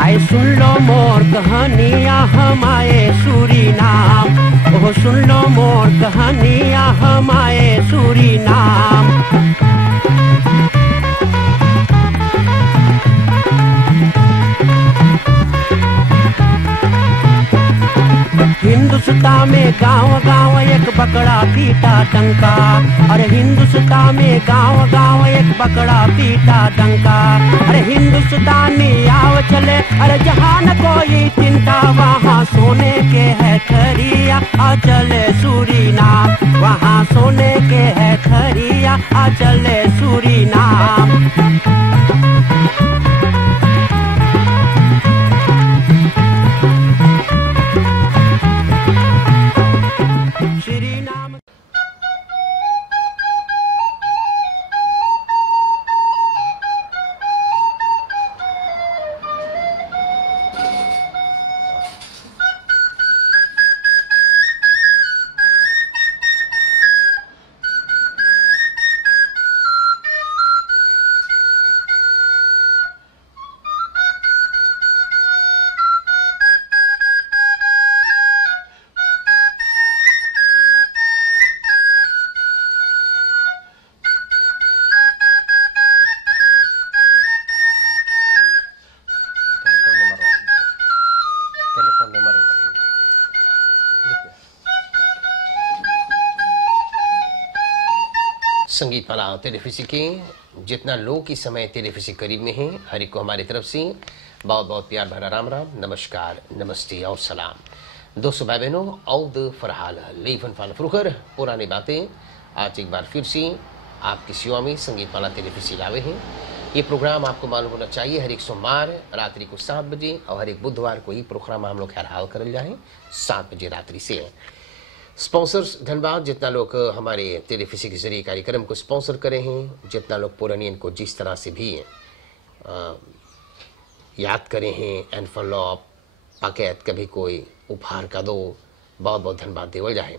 आए सुन लो मोर कहानियाँ हम आए सूरीनाम, ओह सुन लो मोर कहानियाँ हम आए सूरीनाम। हिंदुस्तान में गांव गांव एक बकरा पीटा डंका, अरे हिंदुस्तान में गांव गांव एक बकरा पीटा डंका। अरे हिंदुस्तानी आओ चले, अरे जहाँ न कोई चिंता, वहाँ सोने के है खरिया आ चले सूरीनाम, वहाँ सोने के है खरिया आ चले सूरीनाम। संगीत माला टेलीफिजी के जितना लोग इस समय टेलीफिजी करीब में हैं, हर एक को हमारी तरफ से बहुत बहुत प्यार भरा राम राम, नमस्कार, नमस्ते और सलाम। दोस्तों भाई बहनों, औद फरहाल लेफन फाल फरुखर पुरानी बातें आज एक बार फिर से आपकी सेवा में संगीत माला टेलीफिजी लावे हैं। ये प्रोग्राम आपको मालूम होना चाहिए हर एक सोमवार रात्रि को 7 बजे और हर एक बुधवार को ये प्रोग्राम हम लोग हर हाल कर जाए 7 बजे रात्रि से। स्पॉन्सर्स धन्यवाद, जितना लोग हमारे टेलीफिजी के जरिए कार्यक्रम को स्पॉन्सर करे हैं, जितना लोग पुरानियन को जिस तरह से भी याद करे हैं, एनफलॉप पैकेट कभी कोई उपहार का दो, बहुत बहुत धन्यवाद देवल जाए।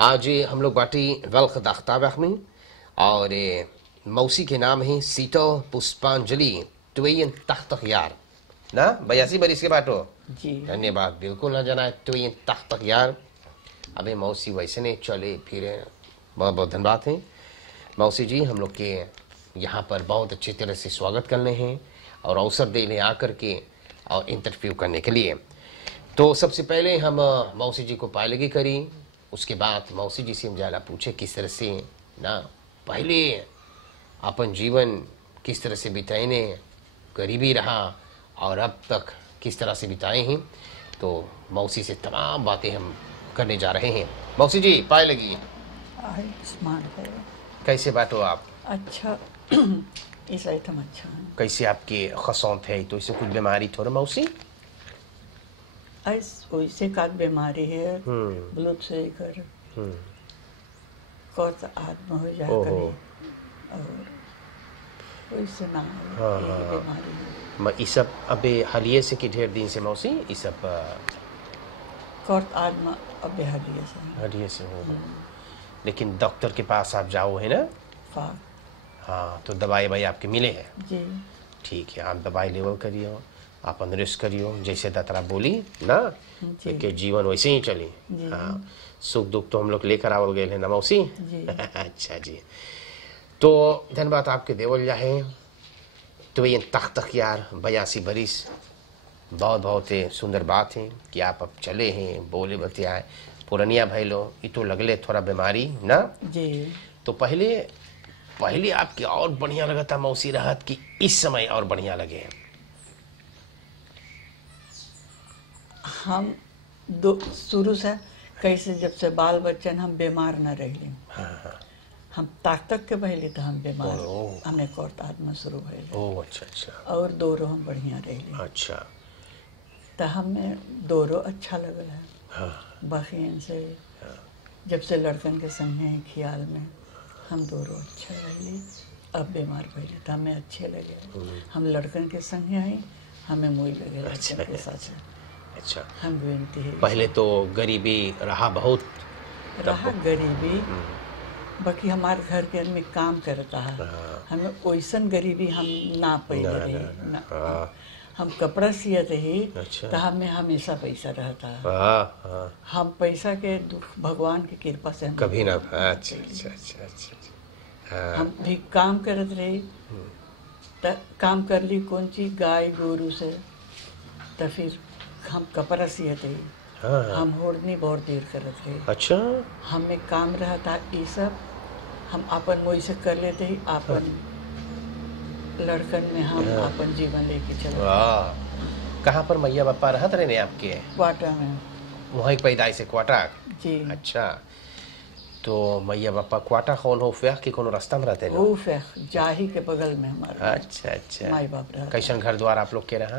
आज हम लोग बाटी वल्ख दाख्ताबाख में और मौसी के नाम है सीतो पुष्पांजलि ट्वेन तख्त यार ना 82 बरिस के बाटो जी, धन्यवाद, बिल्कुल ना जाना ट्वेन तख्त यार। अबे मौसी वैसे नहीं चले फिर, बहुत बहुत धन्यवाद है मौसी जी, हम लोग के यहाँ पर बहुत अच्छी तरह से स्वागत करने हैं और अवसर देने आकर के और इंटरव्यू करने के लिए। तो सबसे पहले हम मौसी जी को पायलगी करी, उसके बाद मौसी जी से हम जाला पूछे किस तरह से ना पहले अपन जीवन किस तरह से बिताने, गरीबी रहा और अब तक किस तरह से बिताए हैं। तो मौसी से तमाम बातें हम करने जा रहे हैं। मौसी जी पाए लगी कैसे बात हो आप? अच्छा इस आइटम अच्छा है। कैसे आपके खसौत है? तो इससे कुछ बीमारी थोड़ा मौसी? वैसे का बीमारी है, ब्लड शुगर कौत आदमी हो जाए कभी और वैसे ना बीमारी। ये सब अबे हालिये से कि ढेर दिन से मौसी ये सब कौत आदमी अब हरिये से हो। लेकिन डॉक्टर के पास आप जाओ है ना? हाँ, तो दवाई भाई आपके मिले हैं जी, ठीक है, आप दवाई लेवल करियो, आप रेस्ट करियो, जैसे दतरा बोली ना कि जीवन वैसे ही चली। हाँ, सुख दुख तो हम लोग लेकर आवल गए हैं ना मौसी? अच्छा जी, तो धन्यवाद आपके देवल जा है। तो ये तख्त यार 82 बरिस, बहुत बहुत सुंदर बात है कि आप अब चले हैं, बोले बतियाए पुरनिया भाई लो, ये तो लगले थोड़ा बीमारी ना जी। तो पहले आपके और बढ़िया लगा था मौसी राहत कि इस समय और बढ़िया लगे हैं? हम शुरू से कैसे जब से बाल बच्चन हम बीमार न रहे। हाँ। हम ताकत के पहले तो हम बीमार, हमने कोर्ट आदमा शुरू भइल। अच्छा और दोरो हम बढ़िया रहे। अच्छा, तो हमें दोरो अच्छा लगल है। हाँ। बहन से जब से लड़कन के संग हैं ख्याल में हम दोनों अच्छा रहे। अब बीमार पहले तो हमें अच्छे लगे, हम लड़कन के संग हैं, हमें मुई लगे लड़कन के साथ। अच्छा, हम विनती है पहले तो गरीबी रहा बहुत रहा, गरीबी बाकी हमारे घर के आदमी काम करता है। हमें वैसन गरीबी हम ना पहले रहे ना। हम कपड़ा सियते ही अच्छा। तो हमें हमेशा पैसा रहता है। हाँ। हम पैसा के दुख भगवान की कृपा से हम कभी ना। अच्छा अच्छा अच्छा अच्छा। हाँ। हम भी काम करत रही त काम कर ली कौन चीज गाय गोरू से, तो फिर हम कपड़ा सियते ही। हाँ। हम होड़नी बहुत देर करत रहे। अच्छा। हमें काम रहता ये सब हम अपन मोई से कर लेते ही। अपन लड़कन में हम अपन जीवन लेके चले। वाह। कहाँ पर मैया बापा रहत रहे आपके? क्वार्टर में। वहीं पैदाइश से क्वाटा? जी। अच्छा। तो मैया बापा क्वाटा कौन हो फेख के कोनो रास्ता में रहते वो फेख जाही के बगल में हमारे। अच्छा अच्छा। माई बाप रहा। कैसन घर द्वार आप लोग के रहा?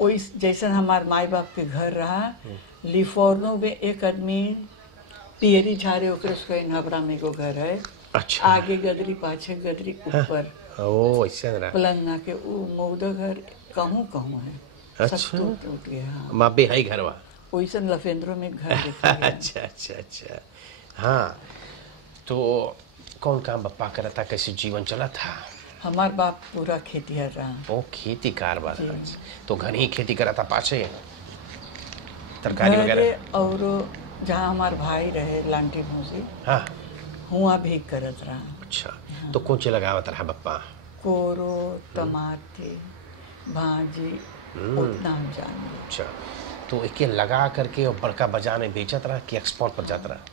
वही जैसन हमारे माई बाप के घर रहा। लिफोर्नो में एक आदमी पियरी झारे ओकरे से नबरा में को घर है। अच्छा। आगे गदरी पाछे गदरी ऊपर। ओ ऐसा रहा। पलंगना के वो मौदा घर कहूँ है। अच्छा। सब टूट गया। हाँ। माँ बे है घरवा? वैसन लफेंद्रो में घर दिखा गया। अच्छा अच्छा अच्छा। हाँ। तो कौन काम बप्पा करा था, कैसे जीवन चला था? हमार बाप पूरा खेतीहर रहा। ओ खेती कारबार। तो घर ही खेती करा था पाछे तरकारी वगैरह? और जहाँ हमार भाई रहे लांटी भूसी। हाँ। हुआ भी करत रहा। अच्छा। तो कौन चे लगावत रहा बप्पा? कोरो टमाटे भाजी उतना हम जाने। अच्छा। तो एक लगा करके और बड़का बाजार में बेचत रहा कि एक्सपोर्ट पर जाता रहा?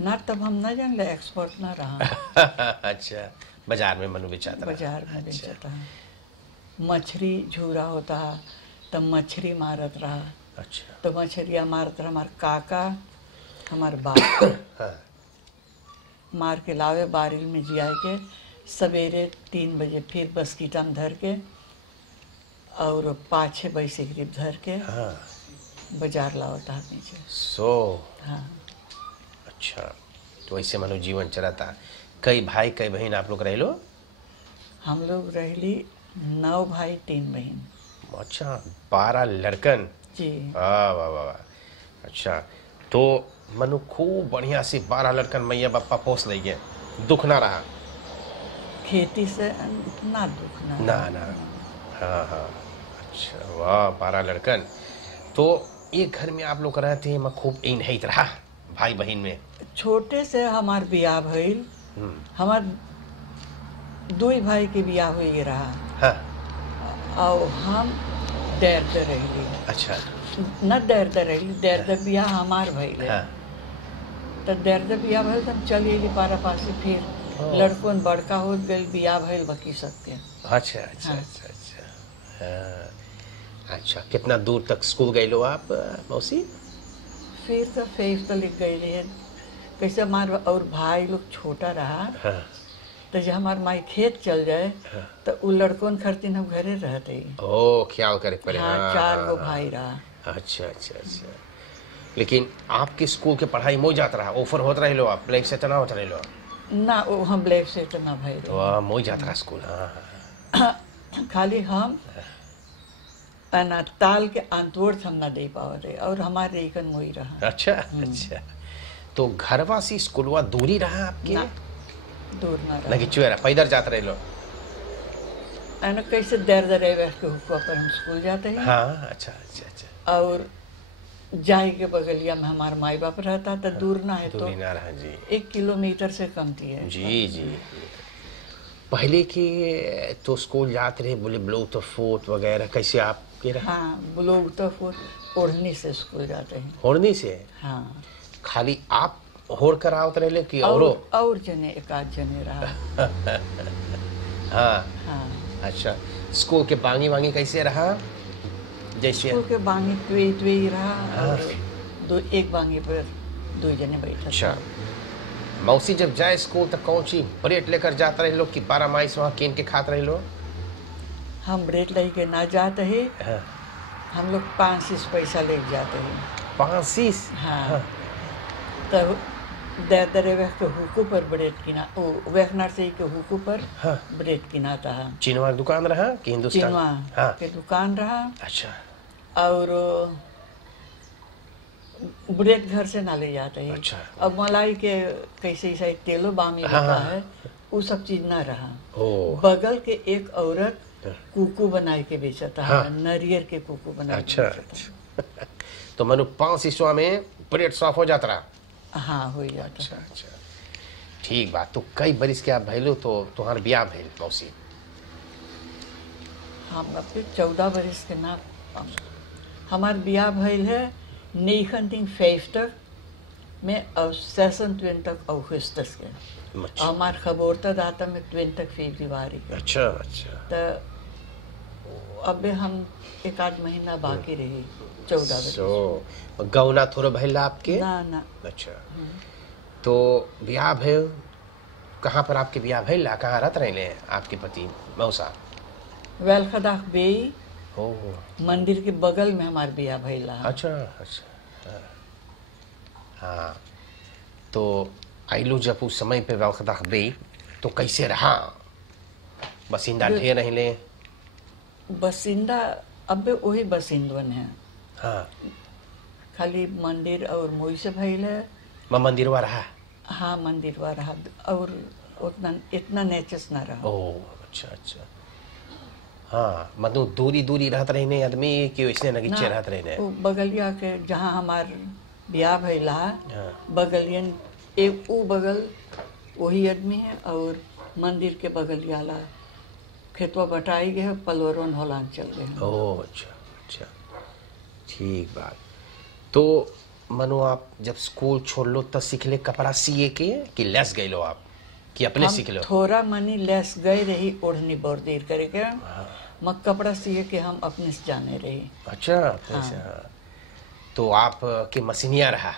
ना तब हम ना जान ले, एक्सपोर्ट ना रहा। अच्छा। बाजार में मनु बेचाता रहा? बाजार में बेचता है। मछली झूरा होता है तब मछली मारत रहा। अच्छा। तो मछलियाँ मारत रहा हमार काका हमार बाप। हाँ। मार के लावे बारिल में जिया के सवेरे 3 बजे फिर बसकीटा में धर के और 5-6 बजे से करीब धर के हाँ। बाजार लावता है नीचे। हाँ। अच्छा। तो ऐसे मानो जीवन चला था। कई भाई कई बहन आप लोग रह लो? हम लोग रहली 9 भाई 3 बहन। अच्छा। 12 लड़कन? जी। वाह वाह वाह। अच्छा। तो मनु खूब बढ़िया से 12 लड़कन मैया बापा पोस ले गए, दुख ना रहा? खेती से ना दुख ना ना। हाँ हाँ। अच्छा। वाह 12 लड़कन। तो एक घर में आप लोग रहते हैं, मैं खूब इन ही रहा भाई बहन में? छोटे से हमार बियाह भइल। हमार 2 भाई के बियाह हुई रहा। हाँ। और हम देर रहली। अच्छा। न देर रहली, देर बियाह हमार भइल। हाँ। तो देर बियाह भइल तब चल गेली पारा पासे। फिर लड़कों बड़का हो गई बियाह भइल बाकी सबके। अच्छा अच्छा। अच्छा अच्छा। हाँ। अच्छा। कितना दूर तक स्कूल गए लो आप मौसी? फिर तो फेस तो लिख गई रही है कैसे हमार। और भाई लोग छोटा रहा। हाँ। तो जब हमार माई खेत चल जाए तो उ लड़कों खरतीन हम घरे रहते ही। ओ ख्याल करे पड़े। हाँ। 4 गो भाई रहा। अच्छा अच्छा अच्छा। लेकिन आपके स्कूल के पढ़ाई मोई जाता रहा? ऑफर होता रहे लो आप? ब्लैक से तो ना होता रहे लो? ना वो हम ब्लैक से तो ना भाई वाह मोई जाता रहा स्कूल। हाँ। खाली हम ताल के अंतोड़ हम ना दे पावे और हमारे एकन मोई रहा। अच्छा अच्छा। तो घरवा से स्कूलवा दूरी रहा आपके? ना दूर ना रहा। लगी चुरा पैदल जाते रहे लो? ऐना कैसे देर बैठ के हुक्का पर हम स्कूल जाते हैं। हाँ। अच्छा अच्छा अच्छा। और जाई के बगलिया में हमारा माई बाप रहता तो दूर ना है। दूरी तो ना रहा जी। 1 किलोमीटर से कम थी है। जी जी। पहले के तो स्कूल जाते रहे बोले ब्लू तो फोर्ट वगैरह, कैसे आपके रहा? हाँ लोग तो ओढ़नी से स्कूल जाते हैं। होड़नी से? हाँ। खाली आप होड़ कर आवत रहे कि और जने 1-8 जने रहा। हाँ। हाँ। अच्छा। स्कूल के बांगी वांगी कैसे रहा? जैसे स्कूल के बांगी ट्वे रहा। और 1 बांगी पर 2 जने बैठा। अच्छा। मौसी जब जाए स्कूल तो कौन सी ब्रेड लेकर जाता रहे लोग कि 12 माइस वहाँ कीन के खाते रहे लोग? हम ब्रेड लेके ना जाते हैं। हाँ। हम लोग 5-6 पैसा लेके जाते हैं। 5-6? हाँ। तो दे के हुकू पर ब्रेड किना वेख नर्सरी के हुकू पर ब्रेड किनाता है। चीनवा की दुकान रहा कि हिंदुस्तान? चीनवा के दुकान रहा। अच्छा। और ब्रेड घर से ना ले जाते हैं। अच्छा। अब मलाई के कैसे ऐसा तेलो बामी हाँ, होता हाँ। है, वो सब चीज ना रहा। ओ बगल के एक औरत कुकू बनाए के बेचता हाँ। है, नारियल के कुकू बनाए के अच्छा बेचता अच्छा तो मनु 5 ईस्वा में ब्रेड साफ हो जाता रहा। है। हाँ हो जाता अच्छा है। अच्छा ठीक बात। तो कई बरिस के आप भैलो तो तुम्हार ब्याह भइल मौसी। हम अपने 14 बरस के ना हमार ब्याह भइल है 1950 में और 26 अगस्त के। अच्छा हमार खबरता दाता में 20 फरवरी के। अच्छा अच्छा तो अबे हम एक आध महीना बाकी रही 14 बरस। सो गौना थोड़ा भइल आपके। ना ना अच्छा तो ब्याह भइल कहाँ पर आपके ब्याह भइल? कहाँ रहत रहे आपके पति मौसा? वेलखदाख बेई ओ मंदिर के बगल में हमार ब्याह भइल है। अच्छा अच्छा हाँ तो आइलू जब उस समय पे वक्त बे तो कैसे रहा? बसिंदा ढेर रहिले? बसिंदा अबे वही बसिंदवन है, हाँ खाली मंदिर और मोई से भइल है। मंदिरवा रहा? हाँ मंदिर वा रहा और उतना इतना नेचस ना रहा। ओ अच्छा अच्छा हाँ मतलब दूरी दूरी रहत रहने आदमी कि वैसे नगीचे रहत रहने? वो बगलिया के जहाँ हमार ब्याह भइला हाँ बगलियन एक वो बगल वही आदमी है और मंदिर के बगलिया ला खेतवा बटाई गए पलवरन होलान चल गए। ओ अच्छा अच्छा ठीक बात। तो मनो आप जब स्कूल छोड़ लो तब सीख ले कपड़ा सिए के कि लेस गए लो आप कि अपने सीख लो? थोड़ा मनी लेस गए रही ओढ़नी बोर देर करके मग कपड़ा सिए के हम अपने से जाने रही। अच्छा ऐसे हाँ। तो आप के मशीनिया रहा?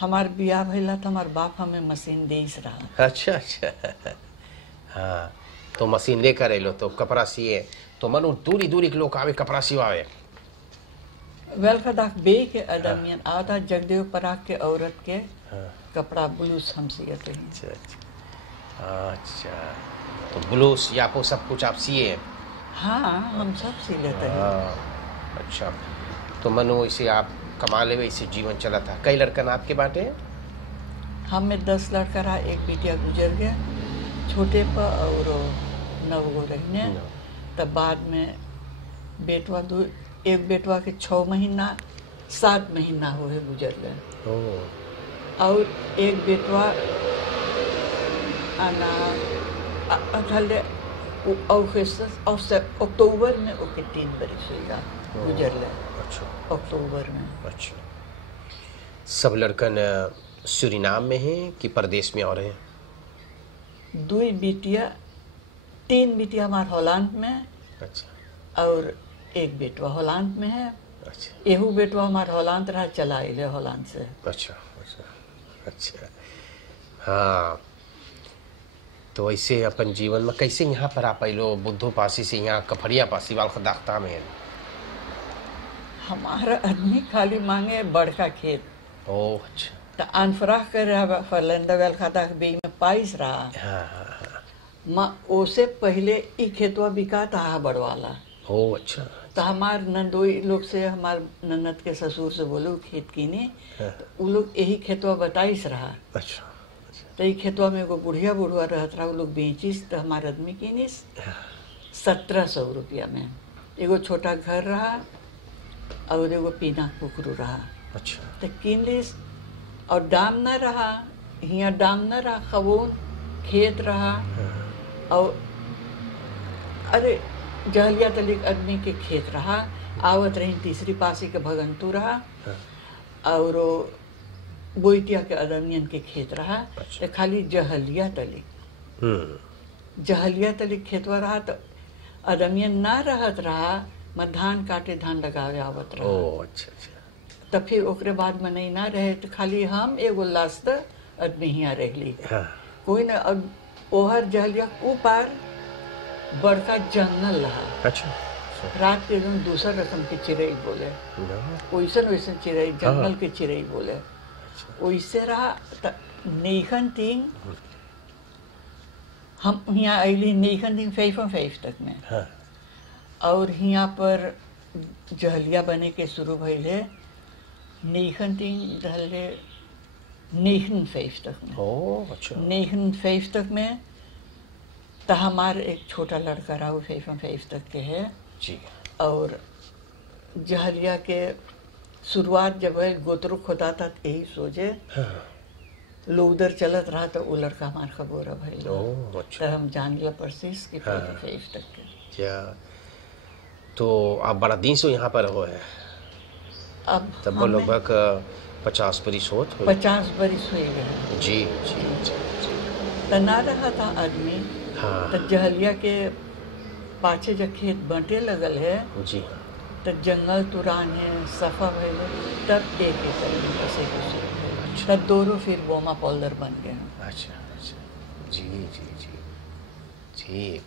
हमार ब्याह भइला तो हमार बाप हमें मशीन देस रहा। अच्छा अच्छा हाँ तो मशीन लेकर अलो तो कपड़ा सिए तो मनु दूरी दूरी के लोग आवे कपड़ा सिवावे? वेलखदाख बे के अदमियन आता जगदेव पराग के औरत के हाँ कपड़ा ब्लूज हम सियते हैं। अच्छा अच्छा अच्छा तो ब्लूज यापो सब कुछ आप सिए? हाँ हम सब सी लेते हैं। हाँ अच्छा तो मनु इसे आप कमा ले इसे जीवन चला था। कई लड़कन आपके बाटे? हमें 10 लड़का रहा, एक बिटिया गुजर गया छोटे पर और 9 गो रहने। तब बाद में बेटवा एक बेटवा के 6 महीना 7 महीना हो है गुजर गए ओ और एक बेटवा आना अक्टूबर में ओके 3 बरस हुआ गुजर ले। अच्छा अक्टूबर में। अच्छा सब लड़कन सूरीनाम में हैं कि परदेश में और हैं? 2 बिटिया 3 बिटिया हमारे हॉलैंड में अच्छा और एक बेटवा हॉलैंड में है। अच्छा एहू बेटवा हमारे हॉलैंड रहा चला आइले हॉलैंड से। अच्छा अच्छा अच्छा हाँ तो ऐसे अपन जीवन में कैसे यहाँ पर आप आइलो बुद्धो पासी से यहाँ कफरिया पासी वालखदाख्ता में? हमारा आदमी खाली मांगे बड़का खेत ओ अच्छा तो अनफराह कर रहा फरलंदा वेल खाता बी में पाइस रहा। हाँ हाँ हाँ माँ ओसे पहले ई खेतवा बिका था बड़वाला। ओ अच्छा तो हमार नंदोई लोग से हमार ननद के ससुर से बोलो खेत कीने हाँ। तो वो लोग यही खेतवा बताइस रहा। अच्छा तो ये खेतवा में एगो बुढ़िया बुढ़वा रहत रहा, वो लोग बेचिस तो हमार आदमी कीनिस 1700 रुपया में। एगो छोटा घर रहा और एगो पीना कुकरू रहा। अच्छा तो किन लिस और दाम न रहा, हियाँ दाम न रहा, खबोन खेत रहा और अरे जहलिया तलिक आदमी के खेत रहा। आवत रही तीसरी पासी के भगंतु रहा और बोइतिया के अदमियन के खेत रहा। अच्छा। तो खाली जहलिया तलिक जहलिया तलिक खेतवा रहा तो अदमियन ना रहत रहा। मैं धान काटे धान लगावे आवत रहा। ओ अच्छा अच्छा तब फिर ओकरे बाद में नहीं ना रहे तो खाली हम एगो लास्त आदमी हियाँ रहली। हाँ कोई न अब ओहर जहलिया ऊपर बड़का जंगल रहा। अच्छा रात के दिन दूसर रकम की चिड़ई बोले, वैसन वैसन चिड़ई जंगल के चिड़ई बोले वैसे रहा। नेखन तीन हम यहाँ अली नेखन तीन 5 तक में हाँ और यहाँ पर जहलिया बने के शुरू भइल है 59 में। ओह अच्छा। 59 में तो हमारे एक छोटा लड़का राहु 55 के है। जी। और जहलिया के शुरुआत जब है गोत्र खुदा था यही सोचे हाँ। लोग उधर चलत रहा तो वो लड़का हमार खबोरा भाई ओह अच्छा। तो हम जान लिया परसिस की हाँ। 55 के। क्या तो आप बड़ा दिन से यहाँ पर हो है? अब तब वो लगभग 50 बरिस होत हो। 50 बरिस हुए गए। जी जी जी जी। तो ना रहा था आदमी। हाँ। तो जहलिया के पाछे जब खेत बंटे लगल है जी हाँ। तो जंगल तुरान है सफा भइल तब एक एक तब दोनों फिर बोमा पोल्डर बन गए। अच्छा अच्छा। जी जी जी जी।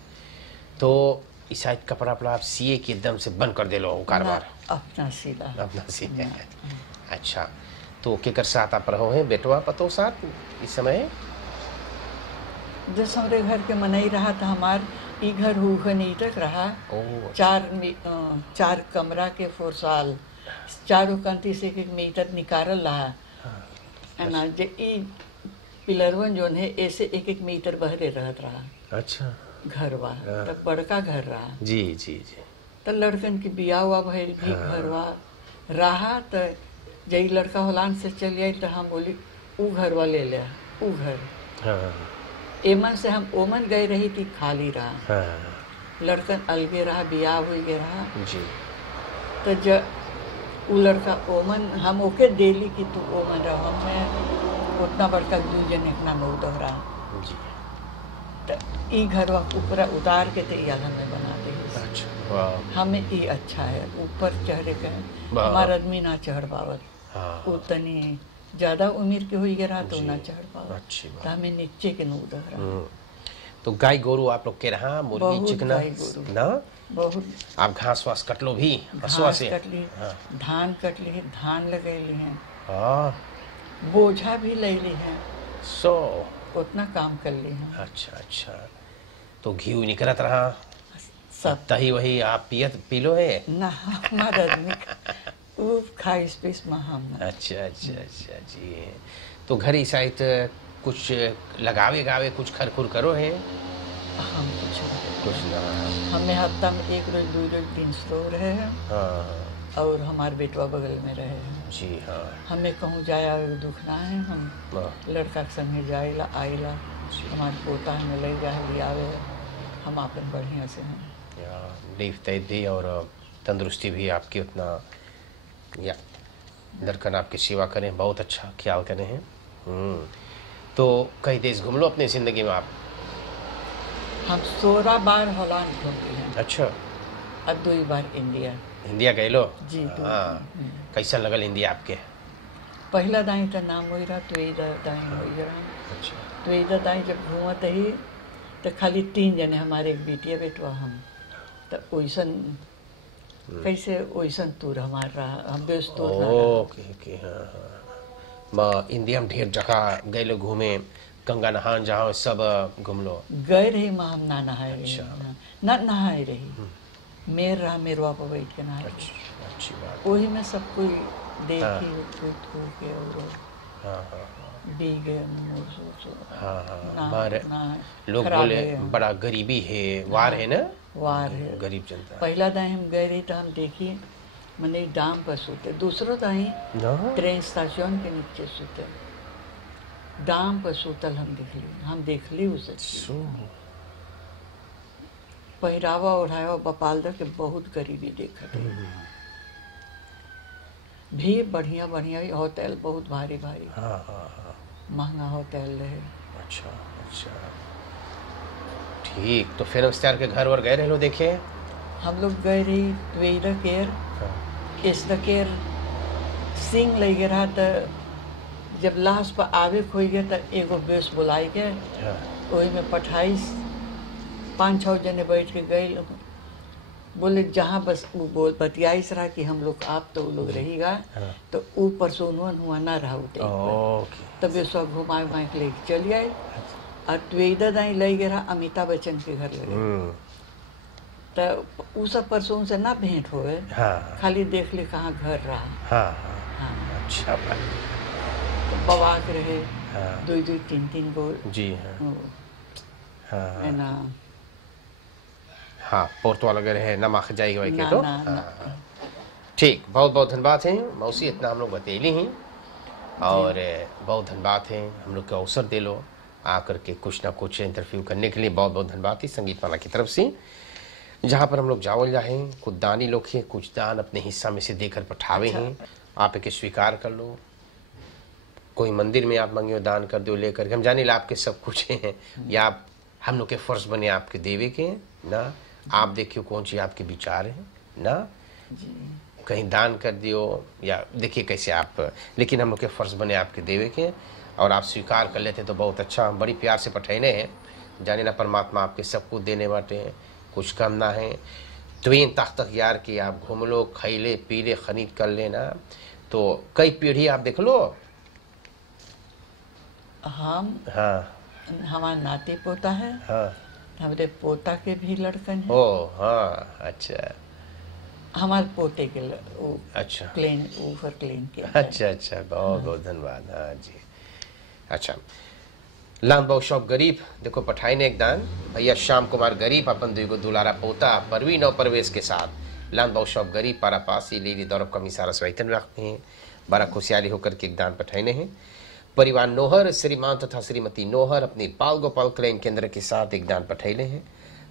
तो इस साइड कपड़ा वपड़ा आप सिए के एकदम से बंद कर दे लो कारोबार? अपना सिला। अपना सिए। अच्छा। तो केकर साथ आप रहो हैं बेटवा पतो साथ इस समय? जैसे हमारे घर के मनई रहा था हमार ई घर हुआ नहीं तक रहा। ओह। 4 कमरा के 4 साल चारों कंती से एक मीटर निकाल रहा है ना। जे ई पिलरवन जोन है ऐसे एक मीटर बहरे रहत रहा। अच्छा। घरवा तब बड़का घर रहा। जी जी जी। तो लड़कन की बियाह हुआ भइल भी घरवा रहा। तो जई लड़का होलान से चल आई तो हम बोली ऊ घरवा ले ले ऊ घर। हाँ। एमन से हम ओमन गए रही थी खाली रहा। हाँ। लड़कन अलगे रहा बियाह हुई गए रहा। जी। तो जब वो लड़का ओमन हम ओके डेली की तू ओमन रहा हमें उतना बड़का दू जन इतना नौ दोहरा। जी। तो ई घर ऊपर उतार के तो याद हमें बना दे। अच्छा। वाह। हमें ये अच्छा है ऊपर चढ़े के हमारा आदमी ना चढ़ पावत। हाँ। उतनी ज्यादा उम्र के हुई रहा तो ना चढ़ पावत। अच्छी बात। तो हमें नीचे के नौ दोहरा। तो गाय गोरू आप लोग के रहा मुर्गी बहुत चिकना गाय गोरू। ना? बहुत आप घास वास कटलो भी हसुआ घास से? कट ली हाँ। धान कट ली धान लगैली हैं हाँ। बोझा भी ले ली हैं सो उतना काम कर ली हैं अच्छा अच्छा। तो घी निकलत रहा सब। दही वही आप पी लो है? ना हमारा आदमी वो खाई स्पेस में हम। अच्छा अच्छा अच्छा जी। तो घर इस साइड कुछ लगावे गावे कुछ खरखुर करो है? हम कुछ ना। हमें हफ्ता में 1 रोज 2 रोज 3 सौ रहे हैं। हाँ। और हमारे बेटवा बगल में रहे हैं। जी हाँ। हमें कहूँ जाया दुख ना है हम वाह। लड़का के संगे जाइला आइला हमारे पोता हमें ले जाए लियावे हम अपन बढ़िया से हैं। लीफ तैद भी और तंदुरुस्ती भी आपकी उतना या लड़कन आपकी सेवा करें बहुत अच्छा ख्याल करें हैं। तो कई देश घूम लो अपनी ज़िंदगी में आप? हम 16 बार हॉलैंड घूमते हैं। अच्छा। अब 2 बार इंडिया। इंडिया गए लो? जी। हाँ। कैसा लगल इंडिया आपके? पहला दाई तो नाम हो रहा तो इधर दाई हो रहा। अच्छा। तो इधर दाई जब घूमत ही तो खाली 3 जने हमारे एक बेटिया बेटवा हम तो वैसन कैसे वैसन टूर हमारा रहा हम बेस्ट टूर ना रहा। ओके हाँ हाँ। इंडिया में ढेर जगह गए लो घूमे गंगा नहान जहाँ सब घूम लो? गए रही माँ हम ना नहाए रही। अच्छा। ना नहाए रही मेर रहा मेरवा पर बैठ के नहाए। अच्छी बात। वही में सब कोई देखी हाँ। कूद के और हाँ हाँ बी गए हाँ हाँ। ना, हमारे ना, लोग खराब बोले है। बड़ा गरीबी है वार है ना? वार है गरीब जनता। पहला दाई हम गए रही तो हम देखी मैंने डाम पर सूते दूसरों दाई ना? ट्रेन स्टेशन के नीचे सूते डाम पर सूतल हम देख ली उसे पहरावा ओढ़ावा बपालदा के बहुत गरीबी देखत है। भी बढ़िया बढ़िया होटल बहुत भारी भारी। हाँ हाँ हाँ। महंगा होटल रहे। अच्छा अच्छा ठीक। तो फिर उस्ताद के घर वर गए रहे लो देखे? हम लोग गए रही ट्वेरा केयर इस केयर सिंह ले गए रहा तो जब लास्ट पर आवे खोई गया तो एगो बेस बुलाई के वही में 5-6 जने बैठ के गए बोले जहाँ बस वो बोल बतियाईस रहा कि हम लोग आप तो वो लोग रहेगा तो ऊपर सोनवन हुआ ना रहा तब ये सब घुमाए वहाँ के लेके चली आए और ट्वेदा दाई ले गया रहा अमिताभ बच्चन के घर लगे तो वो सब परसों से ना भेंट होए। हाँ। खाली देख ले कहाँ घर रहा। हाँ हाँ। अच्छा बात। तो बवाक रहे हाँ। 2-2 3-3 गो जी हाँ वो, हाँ है ना हाँ पोर्तवाल वगैरह है नमक जाएगी वही के ना तो ना हाँ। ना ठीक, बहुत बहुत धन्यवाद है मौसी, इतना हम लोग बतेली हैं और बहुत धन्यवाद है हम लोग को अवसर दे लो आकर के कुछ ना कुछ इंटरव्यू करने के लिए। बहुत बहुत धन्यवाद है संगीत माला की तरफ से, जहाँ पर हम लोग जावल जाए कुछ दानी लोग हैं, कुछ दान अपने हिस्सा में से देकर पठावे हैं, आप एक स्वीकार कर लो। कोई मंदिर में आप मांगे दान कर दो लेकर के, हम जाने ला आपके सब कुछ हैं, या आप हम लोग के फर्ज बने आपके देवे के ना, आप देखियो कौन सी आपके विचार है ना, जी कहीं दान कर दियो या देखिए कैसे आप, लेकिन हम लोग के फर्ज बने आपके देवे के और आप स्वीकार कर लेते तो बहुत अच्छा। हम बड़ी प्यार से पठैने हैं, जाने ना परमात्मा आपके सब कुछ देने बाटे, कुछ कम ना है। तो इन तक यार कि आप घूम लो खैले पीले खरीद कर लेना, तो कई पीढ़ी आप देख लो। हम हाँ हमारा नाती पोता है, हाँ हमारे पोता के भी लड़कन है, ओ हाँ अच्छा हमारे पोते के वो अच्छा क्लेन ऊपर क्लेन के अच्छा अच्छा बहुत बहुत धन्यवाद। हाँ जी अच्छा। लान बहु शौक गरीब देखो पठाई ने एक दान भैया श्याम कुमार गरीब अपन दुगो दुलारा पोता परवीन और परवेश के साथ लान बहु शौक गरीब पारा पासी लीली दौरब कमी सारा स्वैतन रखते हैं, बड़ा खुशहाली होकर के एक दान पठाईने हैं। परिवार नोहर श्रीमान तथा श्रीमती नोहर अपनी बाल गोपाल क्लेम केंद्र के साथ एक दान पठाईले हैं।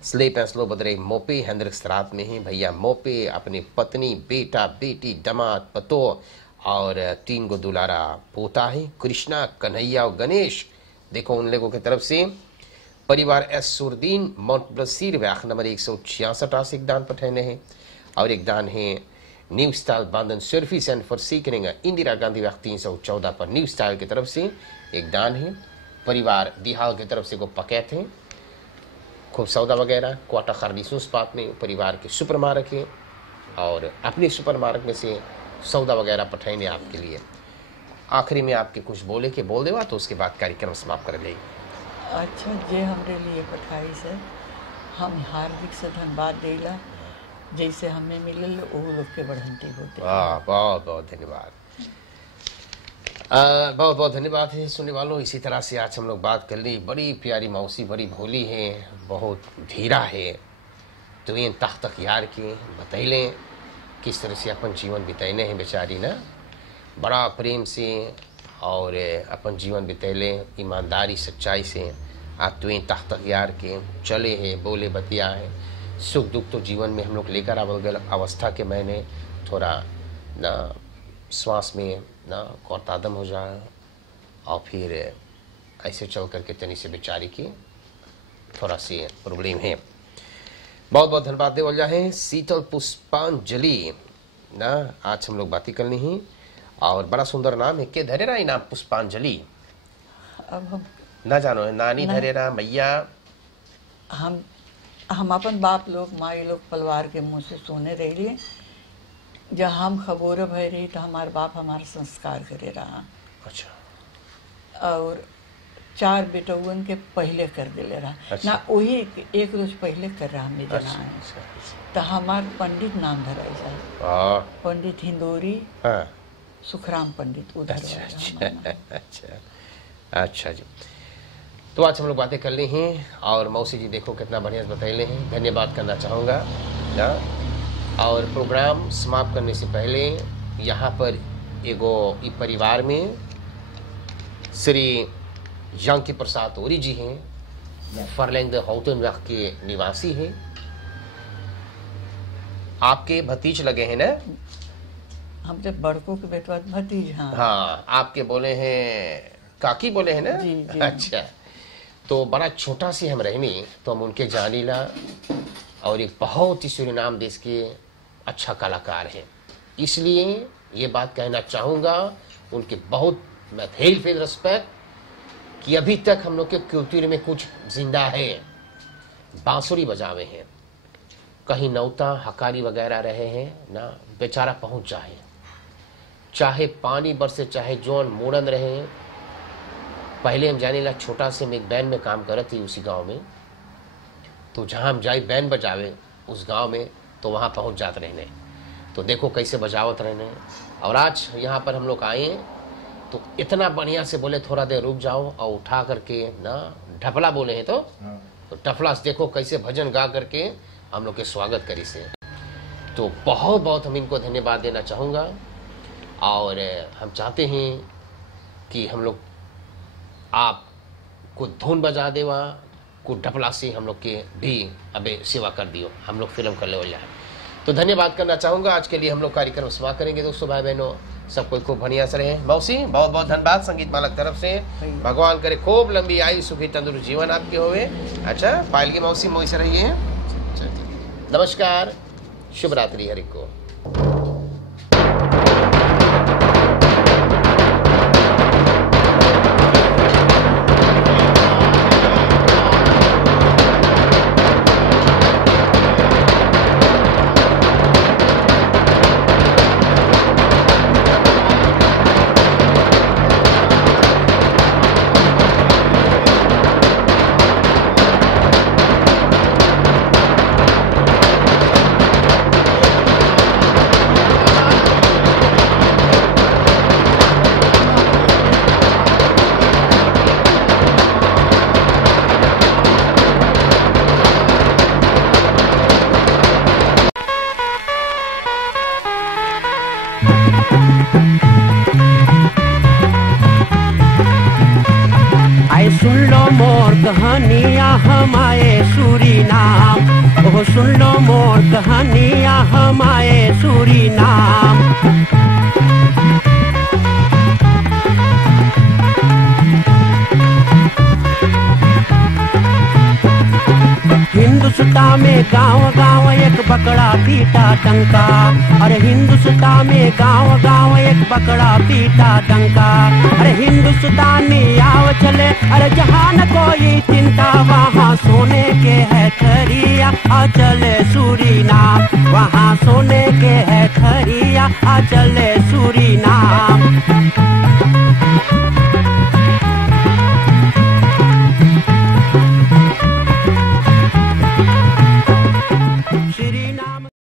स्लेप एंड स्लो बदरे मोपे हेंद्रिक रात में हैं भैया मोपे अपनी पत्नी बेटा बेटी दमाद पतो और 3 गो दुलारा पोता है कृष्णा कन्हैया और गणेश। देखो उन लोगों की तरफ से परिवार एस सुरदीन माउंट ब्लसीर व्याख नंबर 166 एक दान पठाने हैं और एक दान है न्यू स्टाइल बांधन सर्विस एंड फॉर सीकरिंग इंदिरा गांधी व्याख 314 पर न्यू स्टाइल की तरफ से एक दान है। परिवार दिहाल की तरफ से को पकैत हैं खूब सौदा वगैरह क्वार्टर खारदीसूस पात में परिवार के सुपर मार्क है और अपने सुपर मार्क में से सौदा वगैरह पठाएंगे आपके लिए। आखिरी में आपके कुछ बोले के बोल देवा तो उसके बाद कार्यक्रम समाप्त कर लेंगे। अच्छा जे हमरे लिए पठाई से हम हार्दिक से धन्यवाद देला, जैसे हमें मिलल वो लोग के बढ़ंती होते। वाह बहुत बहुत धन्यवाद। बहुत बहुत धन्यवाद है सुनने वालों। इसी तरह से आज हम लोग बात कर ली, बड़ी प्यारी मौसी बड़ी भोली है बहुत धीरा है, तो इन तक यार के बतैलें किस तरह से अपन जीवन बितैने हैं बेचारी ना, बड़ा प्रेम से और अपन जीवन बितैले ईमानदारी सच्चाई से। आप तो इन तक यार के चले हैं बोले बतिया है, सुख दुख तो जीवन में हम लोग लेकर आवल गए अवस्था के मैंने थोड़ा ना श्वास में ना कौतादम हो जाए और फिर ऐसे चल करके तनी से बेचारी की थोड़ा सी प्रॉब्लम है। बहुत बहुत धन्यवाद देवल जाए शीतल पुष्पांजलि ना, आज हम लोग बातें करनी ही और बड़ा सुंदर नाम है के धरेरा ही नाम पुष्पांजलि। अब हम ना जानो है नानी धरेरा मैया, हम अपन बाप लोग माई लोग परिवार के मुँह से सुने रही, जब हम खबोर भय रही तो हमारे बाप हमारा संस्कार करे रहा। अच्छा और 4 बेटौन के पहले कर दिले रहा। अच्छा। ना वही एक रोज पहले कर रहा हमें जना अच्छा है अच्छा तो हमार पंडित नाम धराई जाए, हाँ पंडित हिंदोरी हाँ सुखराम पंडित उधर अच्छा वाला अच्छा हमारा। अच्छा अच्छा जी। तो आज हम लोग बातें कर ली हैं और मौसी जी देखो कितना बढ़िया बतैले हैं, धन्यवाद करना चाहूँगा ना। और प्रोग्राम समाप्त करने से पहले यहाँ पर एगो ई परिवार में श्री यांकी प्रसाद ओरी जी हैं, फरलैंग हाउटन के निवासी हैं, आपके भतीज लगे हैं ना। हम जब बड़कों के बेटवा भतीज। हाँ हाँ आपके बोले हैं काकी बोले हैं ना। जी, जी। अच्छा तो बड़ा छोटा सी हम रहनी तो हम उनके जानी ला और एक बहुत ही सूरीनाम देश के अच्छा कलाकार हैं, इसलिए ये बात कहना चाहूँगा उनके बहुत मैं फेल रिस्पेक्ट कि अभी तक हम लोग के कल्चर में कुछ जिंदा है, बांसुरी बजावे हैं, कहीं नौता हकारी वगैरह रहे हैं ना, बेचारा पहुंच जाए, चाहे पानी बरसे चाहे जौन मोड़न रहे। पहले हम जाने ला छोटा से हम एक बैंड में काम कर थी उसी गांव में, तो जहां हम जाए बैंड बजावे उस गांव में तो वहां पहुंच जाते रहने। तो देखो कैसे बजावत रहने। और आज यहाँ पर हम लोग आए तो इतना बढ़िया से बोले थोड़ा देर रुक जाओ और उठा करके ना ढपला बोले हैं तो टफला से देखो कैसे भजन गा करके हम लोग के स्वागत करी से। तो बहुत बहुत हम इनको धन्यवाद देना चाहूँगा। और हम चाहते हैं कि हम लोग आप कुछ धुन बजा देवा, कुछ ढपला से हम लोग के भी अबे सेवा कर दियो, हम लोग फिल्म कर ले हो जाए। तो धन्यवाद करना चाहूँगा। आज के लिए हम लोग कार्यक्रम समाप्त करेंगे दोस्तों, भाई बहनों, सब कोई खूब बढ़िया से रहे। मौसी बहुत बहुत धन्यवाद संगीत मालक तरफ से। भगवान करे खूब लंबी आयु सुखी तंदुरुस्त जीवन आपके होवे। अच्छा पायल की मौसी मोई से रहिए। नमस्कार, शुभ रात्रि, हरि को। सुन लो मोर कहानियाँ हमारे सूरीनाम, ओह सुन लो मोर कहानियाँ हमारे सूरीनाम। हिंदुस्तान में गांव गांव एक बकरा पीटा डंका, अरे हिंदुस्तान में गांव गांव एक बकरा पीटा डंका। अरे हिंदुस्तानी आव चले, अरे जहां न कोई चिंता,